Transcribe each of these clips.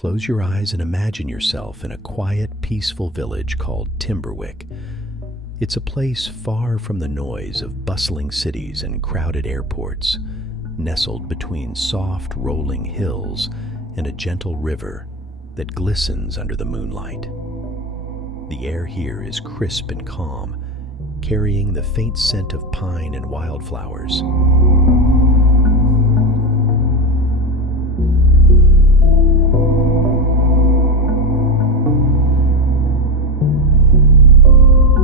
Close your eyes and imagine yourself in a quiet, peaceful village called Timberwick. It's a place far from the noise of bustling cities and crowded airports, nestled between soft, rolling hills and a gentle river that glistens under the moonlight. The air here is crisp and calm, carrying the faint scent of pine and wildflowers.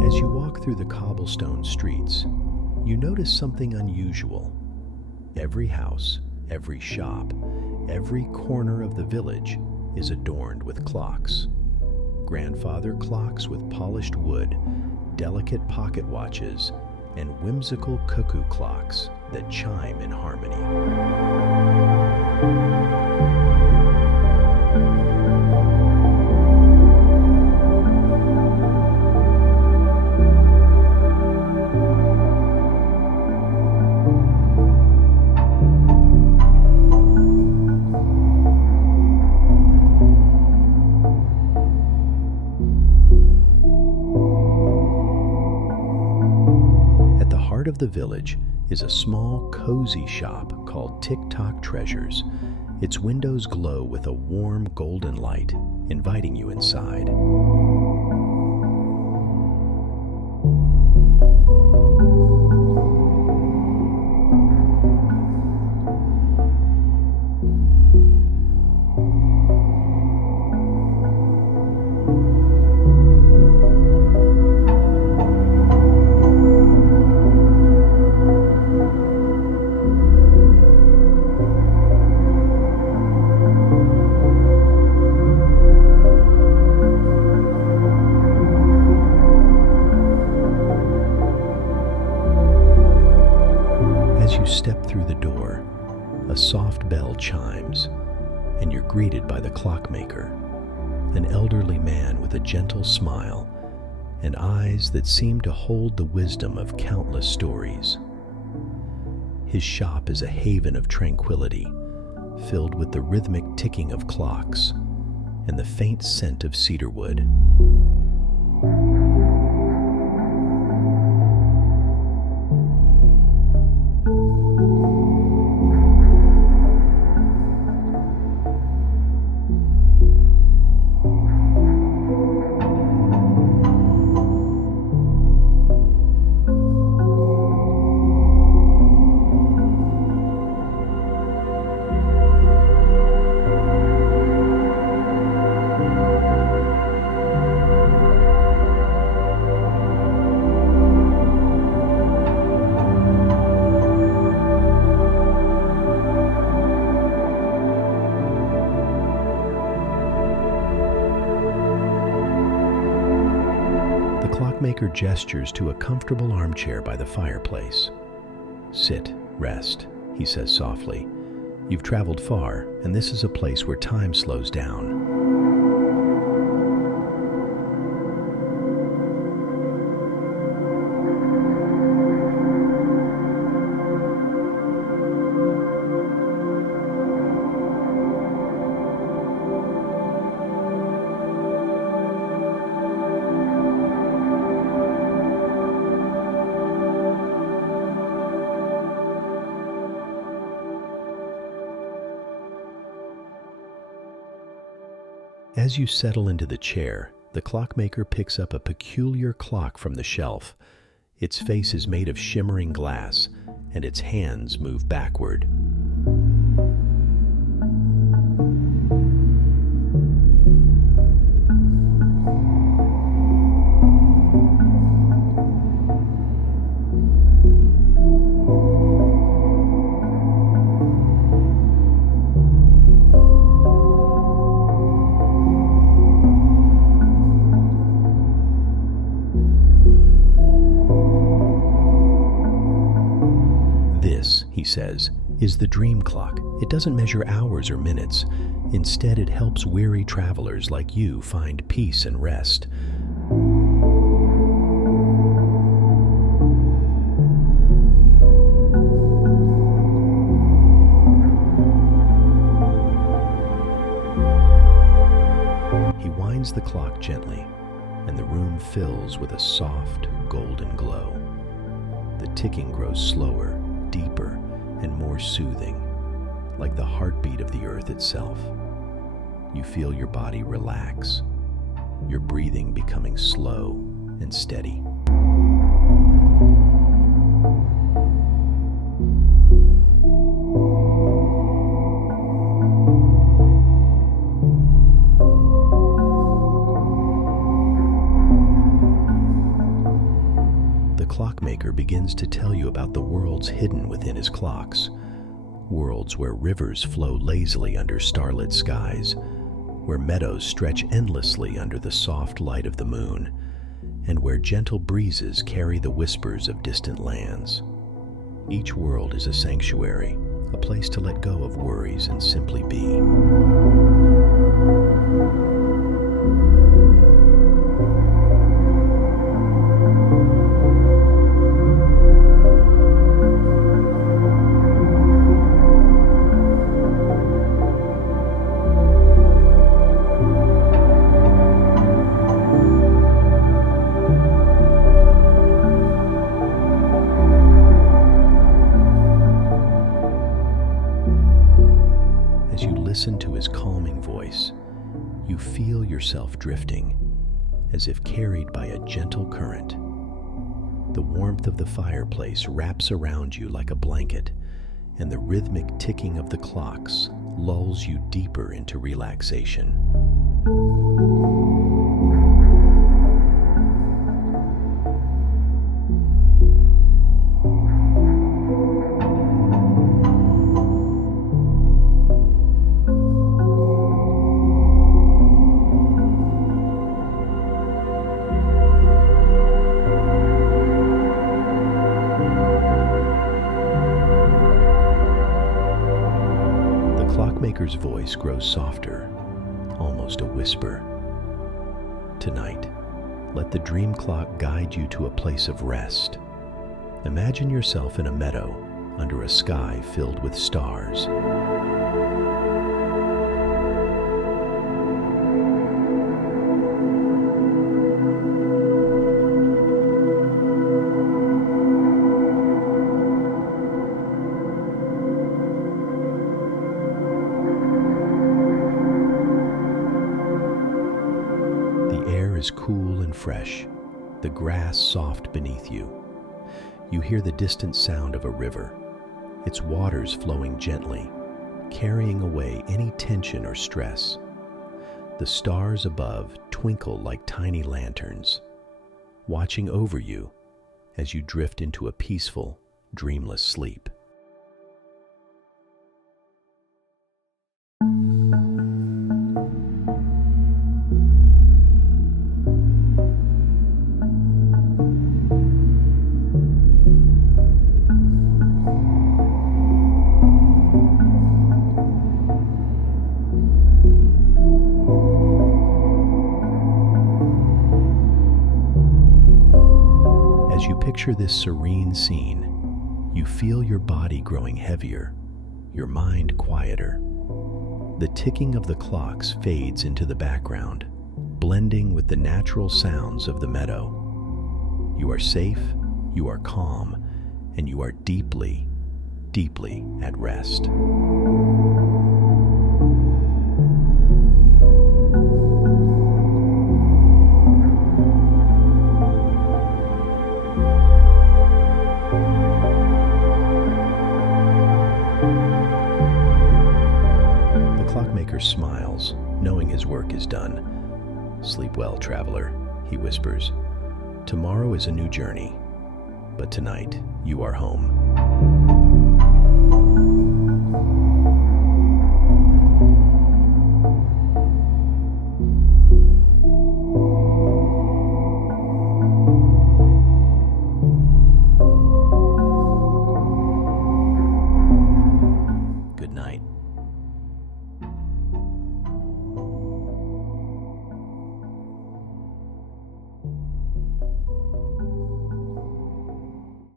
As you walk through the cobblestone streets, you notice something unusual. Every house, every shop, every corner of the village is adorned with clocks. Grandfather clocks with polished wood, delicate pocket watches, and whimsical cuckoo clocks that chime in harmony. Of the village is a small, cozy shop called Tick-Tock Treasures. Its windows glow with a warm golden light, inviting you inside. Step through the door, a soft bell chimes, and you're greeted by the Clockmaker, an elderly man with a gentle smile and eyes that seem to hold the wisdom of countless stories. His shop is a haven of tranquility, filled with the rhythmic ticking of clocks and the faint scent of cedarwood. The Clockmaker gestures to a comfortable armchair by the fireplace. "Sit, rest," he says softly. "You've traveled far, and this is a place where time slows down." As you settle into the chair, the Clockmaker picks up a peculiar clock from the shelf. Its face is made of shimmering glass, and its hands move backward. He says, is the dream clock. It doesn't measure hours or minutes. Instead, it helps weary travelers like you find peace and rest. gently, and the room fills with a soft, golden glow. The ticking grows slower, deeper, and more soothing, like the heartbeat of the earth itself. You feel your body relax, your breathing becoming slow and steady. The Clockmaker begins to tell you about the worlds hidden within his clocks. Worlds where rivers flow lazily under starlit skies, where meadows stretch endlessly under the soft light of the moon, and where gentle breezes carry the whispers of distant lands. Each world is a sanctuary, a place to let go of worries and simply be. As you listen to his calming voice, you feel yourself drifting, as if carried by a gentle current. The warmth of the fireplace wraps around you like a blanket, and the rhythmic ticking of the clocks lulls you deeper into relaxation. Clockmaker's voice grows softer, almost a whisper. Tonight, let the dream clock guide you to a place of rest. Imagine yourself in a meadow under a sky filled with stars. The air is cool and fresh, the grass soft beneath you. You hear the distant sound of a river, its waters flowing gently, carrying away any tension or stress. The stars above twinkle like tiny lanterns, watching over you as you drift into a peaceful, dreamless sleep. As you picture this serene scene, you feel your body growing heavier, your mind quieter. The ticking of the clocks fades into the background, blending with the natural sounds of the meadow. You are safe, you are calm, and you are deeply, deeply at rest. Clockmaker smiles, knowing his work is done. "Sleep well, traveler," he whispers. "Tomorrow is a new journey, but tonight you are home."